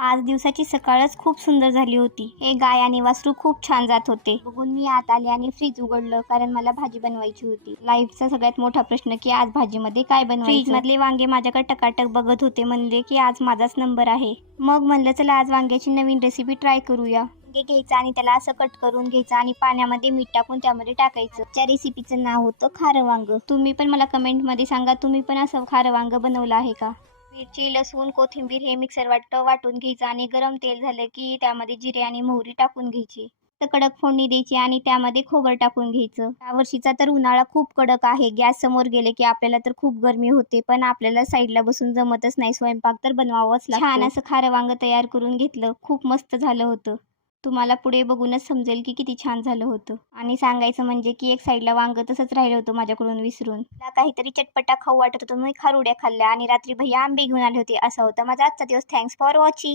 आज दिवसाची सकाळच खूप सुंदर झाली होती. हे गाय आणि वासरू खूप छान जात होते. बघून मी आत आले आणि फ्रीज उघडलं कारण मला भाजी बनवायची होती. लाईफचा सगळ्यात मोठा प्रश्न की आज भाजीमध्ये काय बनवायचं. फ्रीज मधले वांगे माझ्याकडे टकाटक बघत होते. म्हणले की आज माझाच नंबर आहे. मग म्हणलं चला आज वांग्याची नवीन रेसिपी ट्राय करूया. वांगे घ्यायचं आणि त्याला असं कट करून घ्यायचं आणि पाण्यामध्ये मीठ टाकून त्यामध्ये टाकायचं. त्या रेसिपीचं नाव होतं खारं वांग. तुम्ही पण मला कमेंटमध्ये सांगा, तुम्ही पण असं खारं वांग बनवलं आहे का? मिरची, लसूण, कोथिंबीर हे मिक्सर वाटून घ्यायचं आणि गरम तेल झालं की त्यामध्ये जिरे आणि मोहरी टाकून घ्यायची. तर कडक फोडणी द्यायची आणि त्यामध्ये खोबरं टाकून घ्यायचं. या वर्षीचा तर उन्हाळा खूप कडक आहे. गॅस समोर गेले की आपल्याला तर खूप गरमी होते, पण आपल्याला साईडला बसून जमतच नाही. स्वयंपाक तर बनवावाच लागतो. छान असं खारं वांग तयार करून घेतलं. खूप मस्त झालं होतं. तुम्हाला पुढे बघूनच समजेल की किती छान झालं होतं. आणि सांगायचं म्हणजे की एक साईडला वांग तसंच राहिलं होतं माझ्याकडून विसरून. मला काहीतरी चटपटा खाऊ वाटत होतं, मी खारुड्या खाल्ल्या आणि रात्री भैया आंबे घेऊन आले होते. असा होता माझा आजचा दिवस. Thanks for watching.